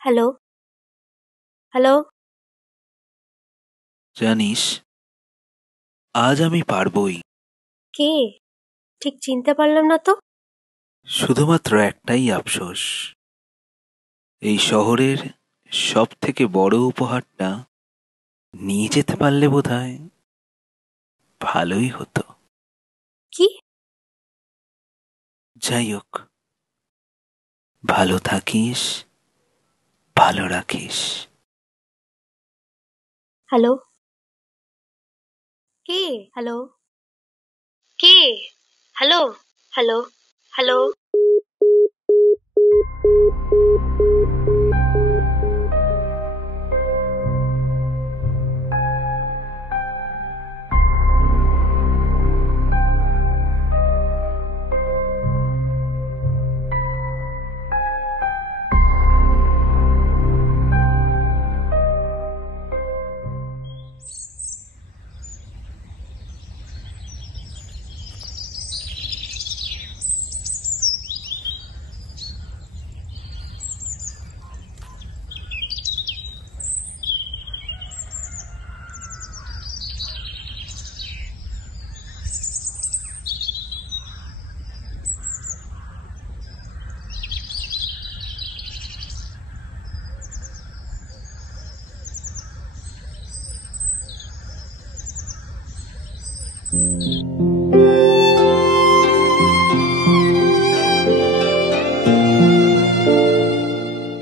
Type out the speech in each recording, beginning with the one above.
Hello, hello. জানিস, আজ আমি পারবই। কে? ঠিক চিনতে পারলাম না তো। শুধুমাত্র একটাই আফসোস, এই শহরের সব থেকে বড় উপহারটা নিয়ে যেতে পারলে বোধহয় ভালোই হতো। কি? যাই হোক, ভালো থাকিস, ভালো রাখিস। হ্যালো, কে? হ্যালো, কে? Hello, hello, hello.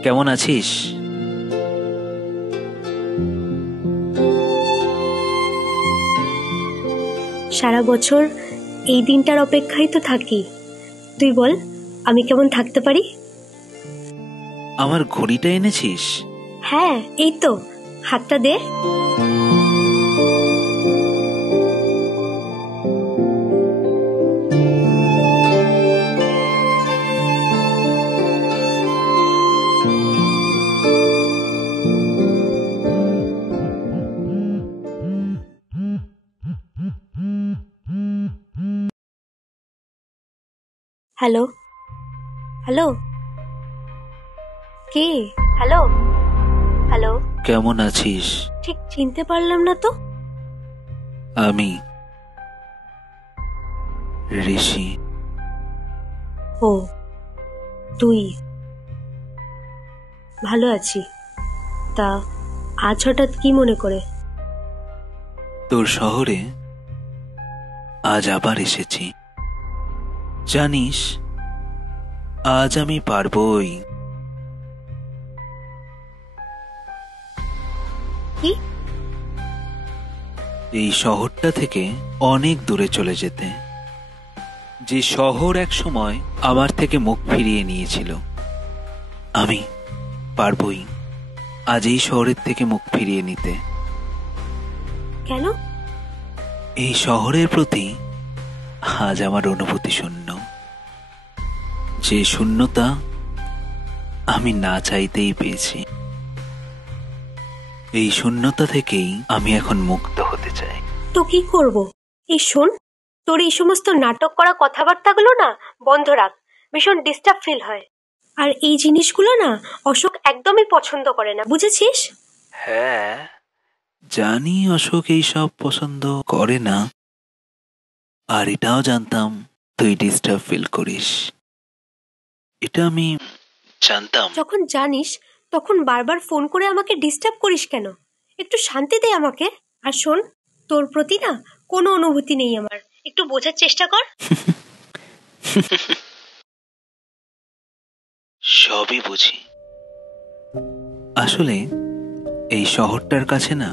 কেমন আছিস? সারা বছর এই দিনটার অপেক্ষায় তো থাকি। তুই বল, আমি কেমন থাকতে পারি? আমার ঘড়িটা এনেছিস? হ্যাঁ, এই তো, হাতটা দে। হ্যালো, হ্যালো, কে? Hello, hello. কেমন আছিস? ঠিক চিনতে পারলাম না তো। আমি ঋষি। ও, তুই? ভালো আছি। তা আজ হঠাৎ কি মনে করে? তোর শহরে আজ আবার এসেছি। জানিস, আজ আমি পারবই। কি? এই শহরটা থেকে অনেক দূরে চলে যেতে, যে শহর এক সময় আমার থেকে মুখ ফিরিয়ে নিয়েছিল। আমি পারবই আজ এই শহরের থেকে মুখ ফিরিয়ে নিতে। কেন? এই শহরের প্রতি আজ আমার অনুভূতি শূন্য, যে শূন্যতা আমি না চাইতেই পেয়েছি। এই শূন্যতা থেকেই আমি এখন মুক্ত হতে চাই। তো কি করব? এই শোন, তোর এই সমস্ত নাটক করা কথাবার্তাগুলো না বন্ধ রাখ। ভীষণ ডিস্টার্ব ফিল হয়। আর এই জিনিসগুলো না অশোক একদমই পছন্দ করে না, বুঝেছিস? হ্যাঁ, জানি অশোক এইসব পছন্দ করে না, আর এটাও জানতাম তুই ডিস্টার্ব ফিল করিস। এটা আমি জানতাম। যখন জানিস তখন বারবার ফোন করে আমাকে ডিস্টার্ব করিস কেন? একটু শান্তি দে আমাকে। আর শোন, তোর প্রতি না কোনো অনুভূতি নেই আমার, একটু বোঝার চেষ্টা কর। সবই বুঝি। আসলে এই শহরটার কাছে না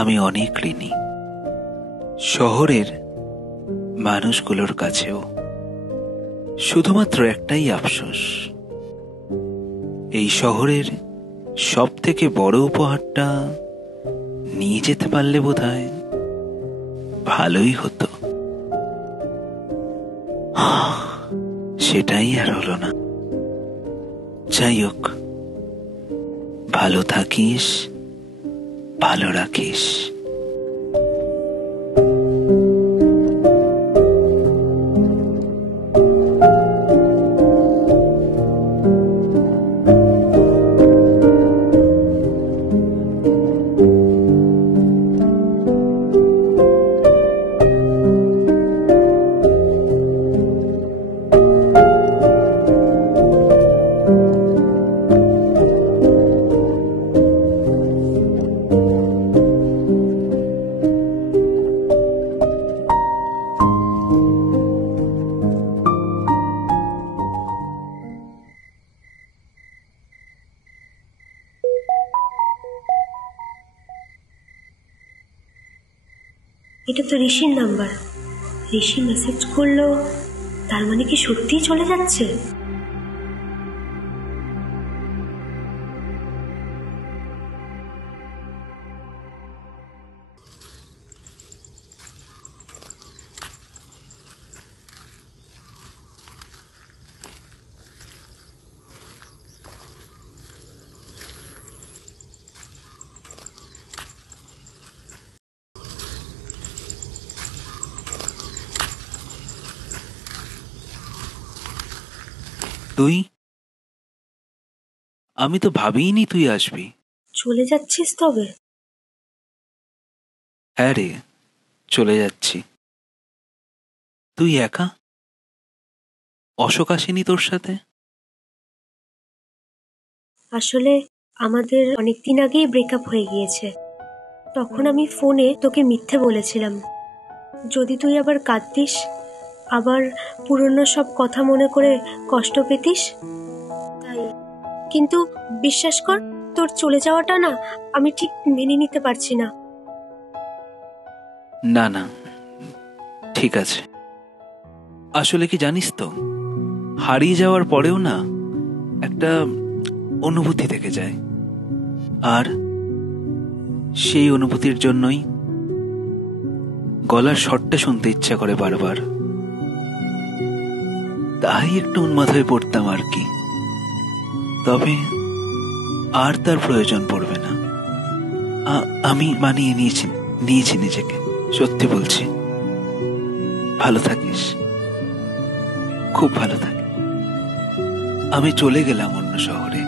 আমি অনেক ঋণী, শহরের মানুষগুলোর কাছেও। শুধুমাত্র একটাই আফসোস, এই শহরের সব থেকে বড় উপহারটা নিয়ে যেতে পারলে বোধহয় ভালোই হতো। সেটাই আর হলো না। যাই হোক, ভালো থাকিস, ভালো রাখিস। এটা তো ঋষির নাম্বার। ঋষি মেসেজ করলো, তার মানে কি সত্যিই চলে যাচ্ছে? তুই? আমি তো ভাবিনি তুই আসবি। চলে যাচ্ছিস তবে? হ্যাঁ রে, চলে যাচ্ছি। তুই একা? অশোক আসেনি তোর সাথে? আসলে আমাদের অনেকদিন আগেই ব্রেকআপ হয়ে গিয়েছে। তখন আমি ফোনে তোকে মিথ্যে বলেছিলাম, যদি তুই আবার কাঁদতিস, আবার পুরনো সব কথা মনে করে কষ্ট পেতিস তাই। কিন্তু বিশ্বাস কর, তোর চলে যাওয়াটা না আমি ঠিক মেনে নিতে পারছি না। না না, ঠিক আছে। আসলে কি জানিস তো, হারিয়ে যাওয়ার পরেও না একটা অনুভূতি থেকে যায়, আর সেই অনুভূতির জন্যই গলার স্বরটা শুনতে ইচ্ছা করে বারবার। তাই একটু উন্মাদ হয়ে পড়তাম আর কি। তবে আর তার প্রয়োজন পড়বে না। আমি মানিয়ে নিয়েছি নিজেকে। সত্যি বলছি। ভালো থাকিস, খুব ভালো থাকিস। আমি চলে গেলাম অন্য শহরে।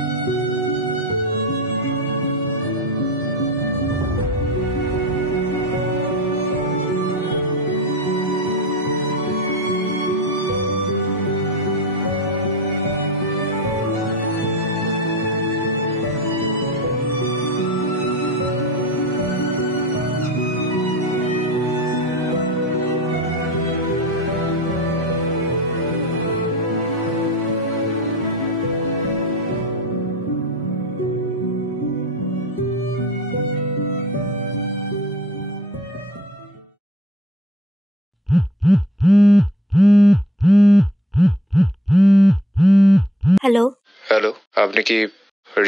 হ্যালো। হ্যালো, আপনি কি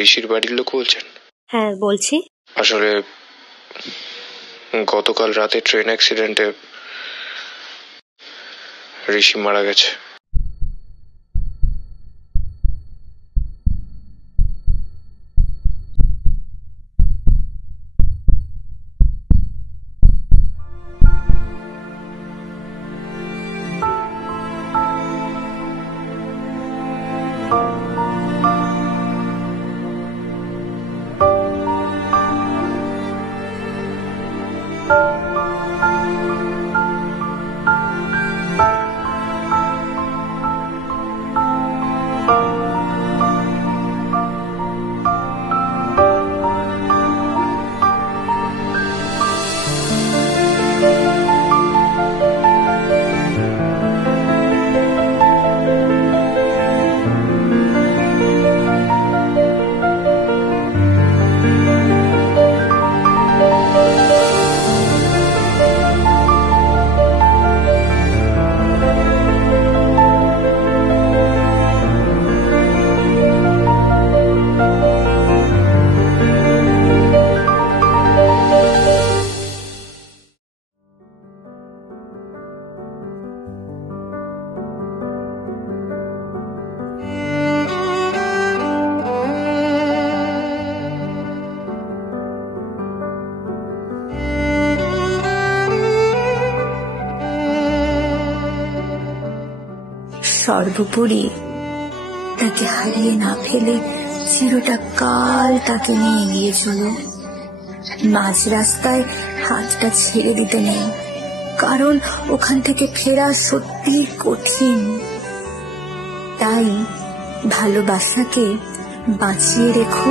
ঋষির বাড়ির লোক বলছেন? হ্যাঁ বলছি। আসলে গতকাল রাতে ট্রেন অ্যাক্সিডেন্টে ঋষি মারা গেছে। সর্বোপরি তাকে হারিয়ে না ফেলে চিরটা কাল তাকে নিয়ে এগিয়ে চলো। মাঝ রাস্তায় হাতটা ছেড়ে দিতে নেই, কারণ ওখান থেকে ফেরা সত্যি কঠিন। তাই ভালোবাসাকে বাঁচিয়ে রেখো